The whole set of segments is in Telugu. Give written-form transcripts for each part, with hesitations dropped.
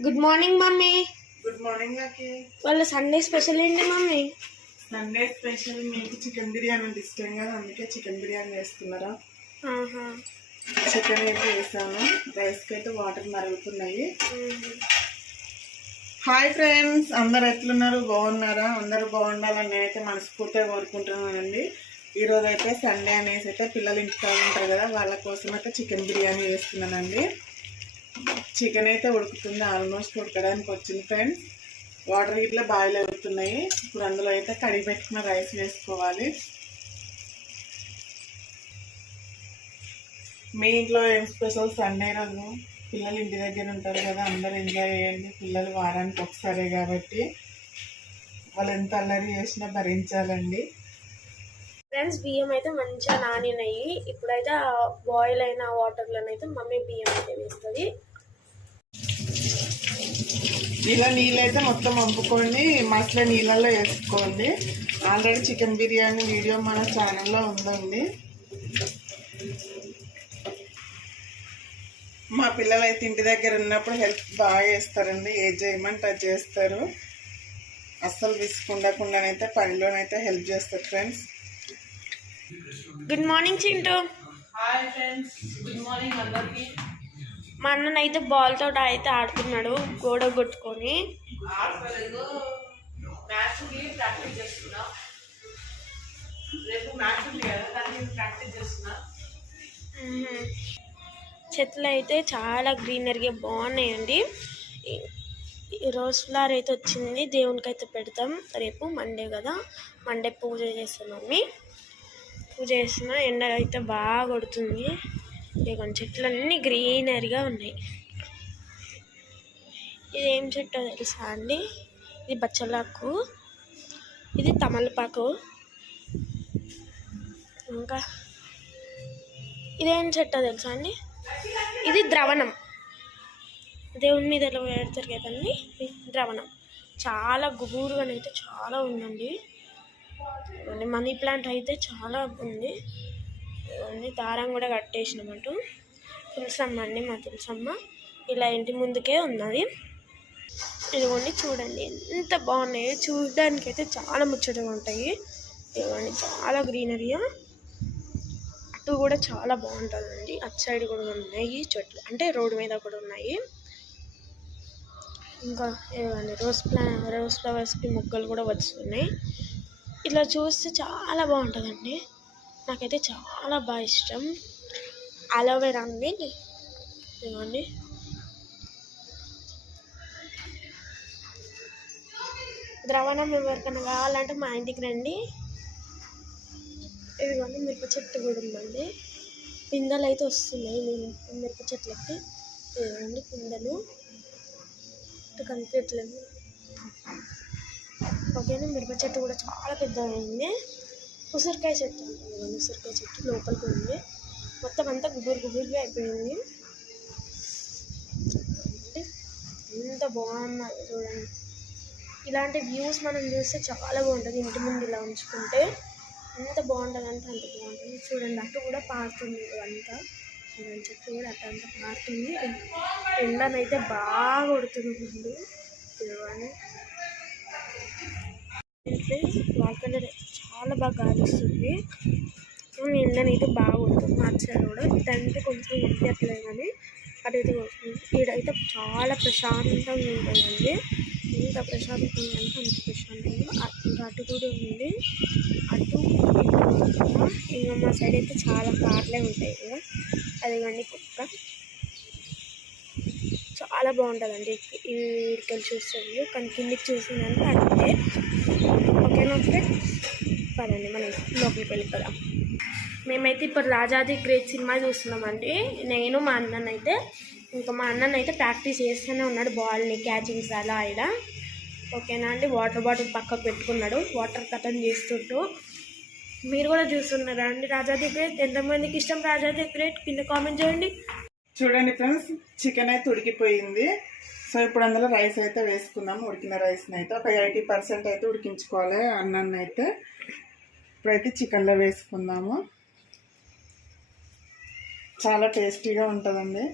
Good morning mummy. Good morning అకి. వాళ్ళ సండే స్పెషల్ ఏంటి మమ్మీ? సండే స్పెషల్ మీకు చికెన్ బిర్యానీ అంటే ఇష్టం కదా, అందుకే చికెన్ బిర్యానీ వేస్తున్నారా? చికెన్ అయితే వేసాను, రైస్కి అయితే వాటర్ మరుగుతున్నాయి. హాయ్ ఫ్రెండ్స్, అందరు ఎట్లున్నారు? బాగున్నారా? అందరూ బాగుండాలని నేనైతే మనస్ఫూర్తిగా కోరుకుంటున్నానండి. ఈరోజు అయితే సండే అనేసి అయితే పిల్లలు ఇంటికి ఉంటారు కదా, వాళ్ళ కోసం అయితే చికెన్ బిర్యానీ వేస్తున్నానండి. చికెన్ అయితే ఉడుకుతుంది, ఆల్మోస్ట్ ఉడకడానికి వచ్చింది ఫ్రెండ్స్. వాటర్ ఇట్లా బాయిల్ అవుతున్నాయి. ఇప్పుడు అందులో అయితే కడిగి పెట్టుకున్న రైస్ వేసుకోవాలి. మీ ఇంట్లో ఏం స్పెషల్ సండే రోజు? పిల్లలు ఇంటి దగ్గర ఉంటారు కదా, అందరూ ఎంజాయ్ చేయండి. పిల్లలు వారానికి ఒకసారే కాబట్టి వాళ్ళు ఎంత అల్లరి చేసినా భరించాలండి. ఫ్రెండ్స్, బియ్యం అయితే మంచిగా నానినాయి. ఇప్పుడైతే బాయిల్ అయిన వాటర్లోనైతే మమ్మీ బియ్యం అయితే వేస్తుంది. ఇలా నీళ్ళైతే మొత్తం వంపుకొని మసాలా నీళ్ళల్లో వేసుకోండి. ఆల్రెడీ చికెన్ బిర్యానీ వీడియో మన ఛానల్లో ఉందండి. మా పిల్లలు అయితే ఇంటి దగ్గర ఉన్నప్పుడు హెల్ప్ బాగా చేస్తారండి. ఏది చేయమంటే అది చేస్తారు. అస్సలు విసుకుండకుండానైతే పనిలోనైతే హెల్ప్ చేస్తారు friends. Good morning Chintu. Hi friends, good morning అందరికి. మా అన్ననైతే బాల్ తోటి అయితే ఆడుతున్నాడు, గోడ కొట్టుకొని. చెట్లు అయితే చాలా గ్రీనరీగా బాగున్నాయండి. రోజ్ ఫ్లవర్ అయితే వచ్చింది, దేవునికి అయితే పెడతాం. రేపు మండే కదా, మండే పూజ చేస్తాం మమ్మీ. పూజ చేస్తున్నా, ఎండ అయితే బాగా కొడుతుంది. ఇదిగోండి చెట్లన్నీ గ్రీనరీగా ఉన్నాయి. ఇది ఏం చెట్టో తెలుసా అండి? ఇది బచ్చలాకు, ఇది తమలపాకు. ఇంకా ఇదేం చెట్టో తెలుసా అండి? ఇది ద్రవణం. దేవుని మీద ఎలా పెడతారు కదండి, ద్రవణం. చాలా గుబూరుగానైతే చాలా ఉందండి. మనీ ప్లాంట్ అయితే చాలా ఉంది. దారం కూడా కట్టేసినామంటూ. తులసమ్మ అండి, మా తులసమ్మ ఇలా ఇంటి ముందుకే ఉన్నది. ఇదిగోండి చూడండి ఎంత బాగున్నాయో. చూడడానికి అయితే చాలా ముచ్చటగా ఉంటాయి. ఇదిగోండి చాలా గ్రీనరీగా. అటు కూడా చాలా బాగుంటుందండి. అటు సైడ్ కూడా ఉన్నాయి చెట్లు, అంటే రోడ్డు మీద కూడా ఉన్నాయి. ఇంకా ఇదిగోండి రోజ్ ఫ్లవర్స్కి మొగ్గలు కూడా వస్తున్నాయి. ఇట్లా చూస్తే చాలా బాగుంటుందండి. నాకైతే చాలా బాగా ఇష్టం. అలోవెరా అండి, ఇదిగోండి. ద్రవణం ఎవరికైనా కావాలంటే మా ఇంటికి రండి. ఇదిగోండి మిరప చెట్టు కూడా ఉందండి. పిందెలు అయితే వస్తున్నాయి మిరప చెట్లకి. ఇదిగోండి పిందెలు ఇటు కనిపించట్లేదు. ఓకేనా, మిరప చెట్టు కూడా చాలా పెద్దగా అయింది. ఉసిరికాయ చెట్టు ఉంటుంది, ఉసిరికాయ చెట్టు లోపలికి ఉంది. మొత్తం అంతా గుబురుగా అయిపోయింది. ఎంత బాగున్నాయి చూడండి. ఇలాంటి వ్యూస్ మనం చూస్తే చాలా బాగుంటుంది. ఇంటి ముందు ఇలా ఉంచుకుంటే ఎంత బాగుంటుంది అంటే అంత బాగుంటుంది. చూడండి అటు కూడా పారుతుంది ఇదంతా. చూడండి చెట్టు కూడా అటు అంతా పారుతుంది. ఎండనైతే బాగా కొడుతుంది. చూడండి వాకర్ చాలా బాగా గాలి వస్తుంది. ఎండనైతే బాగా కొడుతుంది. అటు సైడ్ కూడా ఇటంటే కొంచెం ఎండట్లేదు కానీ అటైతే కొడుతుంది. ఈడైతే చాలా ప్రశాంతంగా ఉంటుందండి. ఎంత ప్రశాంతంగా అంటే అంత ప్రశాంతంగా. ఇంకా అటు కూడా ఉంది. అటు ఇంకా మా సైడ్ అయితే చాలా కార్లే ఉంటాయి కదా, అది కానీ కుక్క చాలా బాగుంటుందండి. ఇక్కడికి చూస్తుంది కానీ కిందికి చూసిందంటే అంతే. ఓకేనా ఫ్రెండ్స్, పదండి మనం లోపలికి వెళ్ళిపోదాం. మేమైతే ఇప్పుడు రాజాది గ్రేట్ సినిమా చూస్తున్నామండి. నేను మా అన్ననైతే, ఇంకా మా అన్ననైతే ప్రాక్టీస్ చేస్తూనే ఉన్నాడు బాల్ని క్యాచింగ్స్ అలా ఇలా. ఓకేనా అండి, వాటర్ బాటిల్ పక్కకు పెట్టుకున్నాడు, వాటర్ కటన్ చేస్తుంటూ. మీరు కూడా చూస్తున్నారా అండి రాజాది గ్రేట్? ఎంతమందికి ఇష్టం రాజాది గ్రేట్ కింద కామెంట్ చేయండి. చూడండి ఫ్రెండ్స్, చికెన్ అయితే ఉడికిపోయింది. సో ఇప్పుడు అందులో రైస్ అయితే వేసుకున్నాము. ఉడికిన రైస్ని అయితే ఒక 80% అయితే ఉడికించుకోవాలి అన్నాన్ని అయితే. ఇప్పుడైతే చికెన్లో వేసుకుందాము. చాలా టేస్టీగా ఉంటుందండి.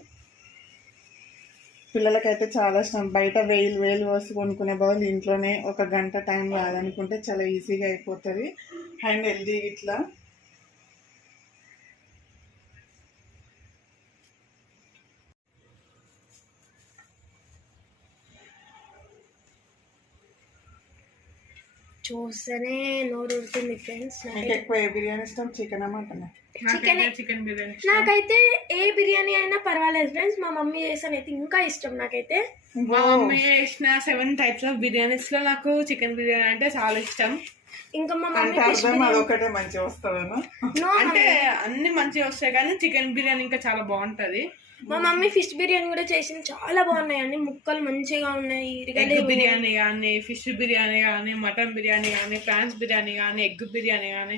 పిల్లలకైతే చాలా ఇష్టం. బయట వేలు వేలు పోసి కొనుక్కునే బదులు ఇంట్లోనే ఒక గంట టైం కాదనుకుంటే చాలా ఈజీగా అయిపోతుంది అండ్ హెల్దీ ఇట్లా. చూస్తేనే నోరు ఊరుతుంది ఫ్రెండ్స్. నాకు ఎక్కువ ఏ బిర్యానీ ఇష్టం, చికెన్ మటన్? చికెన్ బిర్యానీ. నాకైతే ఏ బిర్యానీ అయినా పర్వాలేదు ఫ్రెండ్స్, మా మమ్మీ చేసానైతే ఇంకా ఇష్టం. నాకైతే మా మమ్మీ చేసిన 7 types ఆఫ్ బిర్యానీస్ లో నాకు చికెన్ బిర్యానీ అంటే చాలా ఇష్టం. ఇంకా మా మమ్మీ అదొకటే మంచిగా వస్తుందను. అంటే అన్ని మంచిగా వస్తాయి కానీ చికెన్ బిర్యానీ ఇంకా చాలా బాగుంటది. మా మమ్మీ ఫిష్ బిర్యానీ కూడా చేసింది, చాలా బాగున్నాయి అండి. ముక్కలు మంచిగా ఉన్నాయి. ఎగ్ బిర్యానీ కానీ, ఫిష్ బిర్యానీ కానీ, మటన్ బిర్యానీ కానీ, ప్రాన్స్ బిర్యానీ కానీ, ఎగ్ బిర్యానీ కానీ,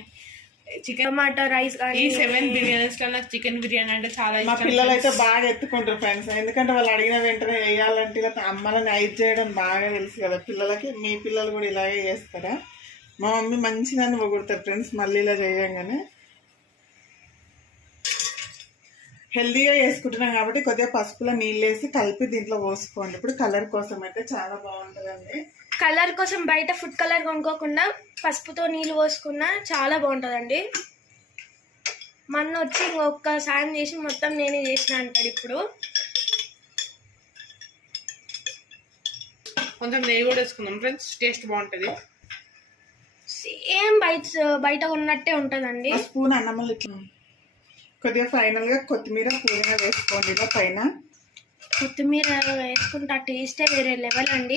చికెన్ టమాటా రైస్ కానీ, ఈ 7 బిర్యానీస్ లో నాకు చికెన్ బిర్యానీ అంటే చాలా మా ఇష్టం. పిల్లలు అయితే బాగా ఎత్తుకుంటారు ఫ్రెండ్స్, ఎందుకంటే వాళ్ళు అడిగిన వెంటనే వేయాలంటే ఇలా అమ్మలని ఐదు చేయడం బాగా తెలుసు కదా పిల్లలకి. మీ పిల్లలు కూడా ఇలాగే చేస్తారా? మా మమ్మీ మంచిదాన్ని పొగుడతారు ఫ్రెండ్స్ మళ్ళీ ఇలా చేయంగానే. హెల్దీగా చేసుకుంటున్నాం కాబట్టి కొద్దిగా పసుపులో నీళ్ళు వేసి కలిపి దీంట్లో పోసుకోండి. ఇప్పుడు కలర్ కోసం అయితే చాలా బాగుంటుందండి. కలర్ కోసం బయట ఫుడ్ కలర్ కొనుక్కోకుండా పసుపుతో నీళ్ళు పోసుకున్నా చాలా బాగుంటుందండి. మొన్న వచ్చి ఇంకొక సాయం చేసి మొత్తం నేనే చేసిన అంటాడు. ఇప్పుడు కొంచెం నెయ్యి కూడా వేసుకుందాం ఫ్రెండ్స్, టేస్ట్ బాగుంటుంది. సేమ్ బయట ఉన్నట్టే ఉంటుందండి. స్పూన్ అన్నమల్లి కొద్దిగా ఫైనల్ గా కొత్తిమీర పుదీనా వేసుకోండి. ఇలా పైన కొత్తిమీర వేసుకుంటే ఆ టేస్టే వేరే లెవెల్ అండి.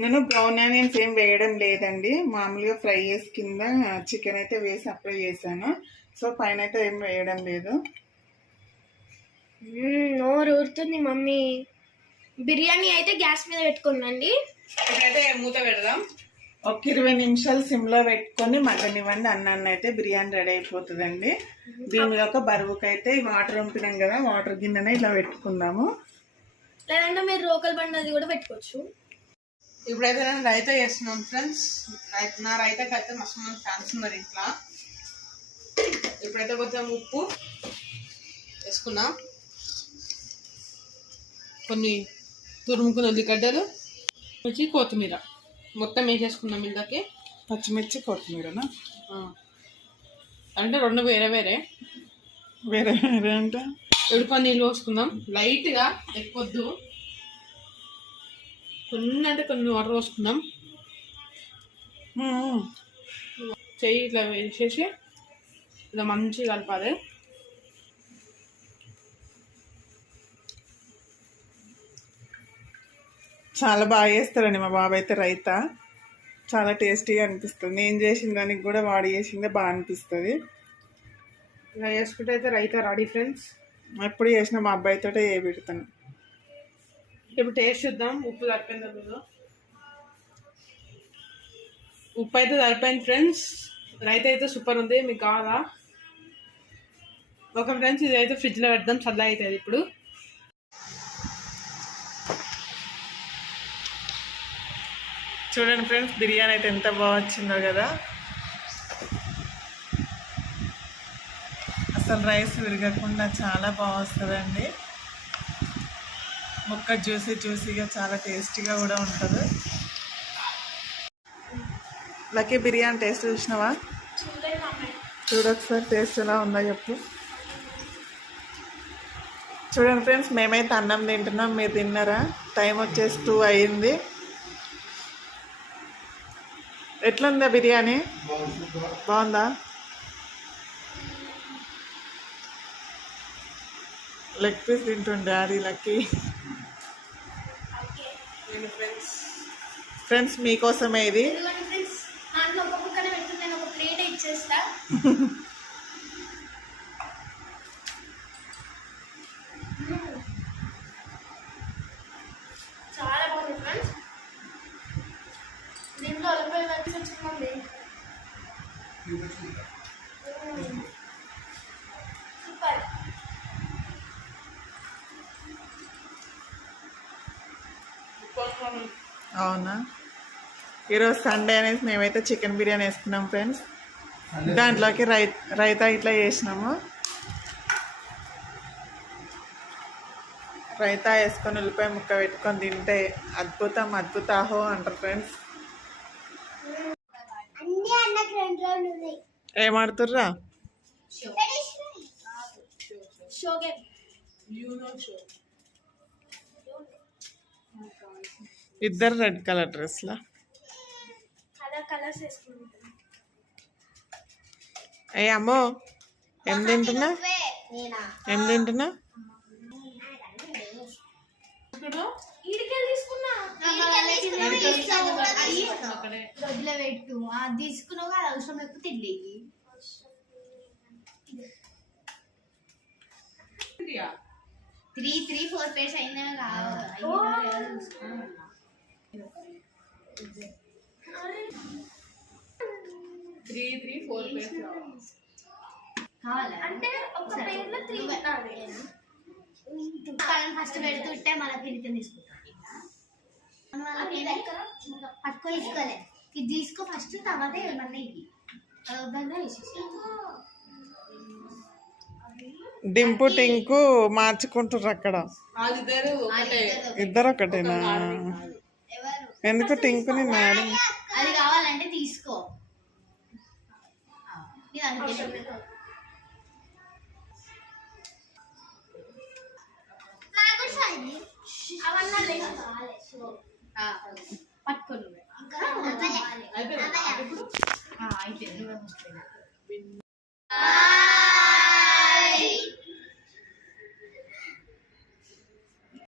నేను బ్రౌన్ ఆనియన్స్ ఏం వేయడం లేదండి, మామూలుగా ఫ్రై చేసి కింద చికెన్ అయితే వేసి అప్లై చేశాను. సో పైన అయితే ఏం వేయడం లేదు. నోరు ఊరుతుంది మమ్మీ. బిర్యానీ అయితే గ్యాస్ మీద పెట్టుకోండి. ఇప్పుడైతే మూత పెడదాం. ఒక 20 నిమిషాలు సిమ్లో పెట్టుకొని మగ్గనివ్వండి. అన్నాన్ని అయితే బిర్యానీ రెడీ అయిపోతుందండి. దీని మీద ఒక బరువుకైతే వాటర్ ఉంటున్నాం కదా, వాటర్ గిన్నెనే ఇలా పెట్టుకుందాము. లేదంటే మీరు రోకల్ బండి అది కూడా పెట్టుకోవచ్చు. ఇప్పుడైతే నేను రైతా చేస్తున్నాను ఫ్రెండ్స్. నా రైతాకి అయితే మస్తు మంది ఫ్యాన్స్ ఉన్నారు ఇంట్లో. ఇప్పుడైతే కొంచెం ఉప్పు వేసుకున్నాం, కొన్ని తురుముకున్న ఉల్లిగడ్డలు, కొత్తిమీర మొత్తం వేసేసుకున్నాం. ఇందాకే పచ్చిమిర్చి కొత్తిమీరనా అంటే రెండు వేరే వేరే వేరే వేరే అంటే ఉడిపో నీళ్ళు పోసుకుందాం లైట్గా, ఎక్కువద్దు. కొన్ని అంటే కొన్ని వాటర్ పోసుకుందాం. చెయ్యి ఇట్లా వేసేసి ఇలా మంచిగా కలపాలి. చాలా బాగా చేస్తారండి మా బాబాయ్ అయితే రైతా. చాలా టేస్టీగా అనిపిస్తుంది. నేను చేసిన దానికి కూడా వాడు చేసిందే బాగా అనిపిస్తుంది. ఇలా చేసుకుంటే అయితే రైతా రెడీ ఫ్రెండ్స్. ఎప్పుడు చేసిన మా అబ్బాయితో ఏ పెడతాను. ఇప్పుడు టేస్ట్ చూద్దాం ఉప్పు సరిపోయిందో లేదో. ఉప్పు అయితే సరిపోయింది ఫ్రెండ్స్. రైతా అయితే సూపర్ ఉంది. మీకు కావాలా? ఓకే ఫ్రెండ్స్, ఇది అయితే ఫ్రిడ్జ్లో పెడదాం, చల్ల అవుతుంది. ఇప్పుడు చూడండి ఫ్రెండ్స్, బిర్యానీ అయితే ఎంత బాగా వచ్చిందో కదా. అసలు రైస్ విరగకుండా చాలా బాగా వస్తుందండి. ముక్క జ్యూసీగా చాలా టేస్టీగా కూడా ఉంటుంది. లక్కీ బిర్యానీ టేస్ట్ చూసినావా? చూడొకసారి టేస్ట్ ఎలా ఉందో చెప్పు. చూడండి ఫ్రెండ్స్, మేమైతే అన్నం తింటున్నాం, మీరు తిన్నారా? టైం వచ్చేసి 2 అయింది. ఎట్లుందా బిర్యానీ? బాగుందా? లెగ్ పీస్ తింటుండే డాడీ లక్కీ. ఫ్రెండ్స్ మీకోసమే ఇది. చాలా బాగుంది ఫ్రెండ్స్. దీంట్లో అలపై వచ్చి వచ్చిందండి. సూపర్. అవునా? ఈరోజు సండే అనేసి మేమైతే చికెన్ బిర్యానీ వేసుకున్నాం ఫ్రెండ్స్. దాంట్లోకి రైతా ఇట్లా చేసినాము. రైతా వేసుకొని ఉల్లిపాయ ముక్క పెట్టుకొని తింటే అద్భుతం అద్భుతాహో అంటారు ఫ్రెండ్స్. ఏమాడుతుర్రా? ఇద్దరు రెడ్ కలర్ డ్రెస్లా. ఏ అమ్మో, ఏం తింటున్నా? ఏం తింటున్నా? తీసుకున్నావు అది అవసరం ఎక్కువ తిండికి 3-4 పేర్స్ అయినా అంటే ఒక పేర్లో 3 ఉండాలి. ఫస్ట్ పెడుతుంటే మళ్ళీ పిలిచి తీసుకుంటాం. పట్టుకో తీసుకోలే, ఇది తీసుకో ఫస్ట్, తర్వాత ఏమన్నా ఇది వద్దా వేసేసి. డింపు టింకు మార్చుకుంటారు అక్కడ. వాళ్ళిద్దరు ఒకటే. ఇద్దరు ఒకటేనా? ఎవరు ఎందుకు టింకుని మేడం? అది కావాలంటే తీసుకో. ఇది అనుకో. అవన్నీ పట్టుకోను అయిపోయిందా? అయిపోయింది.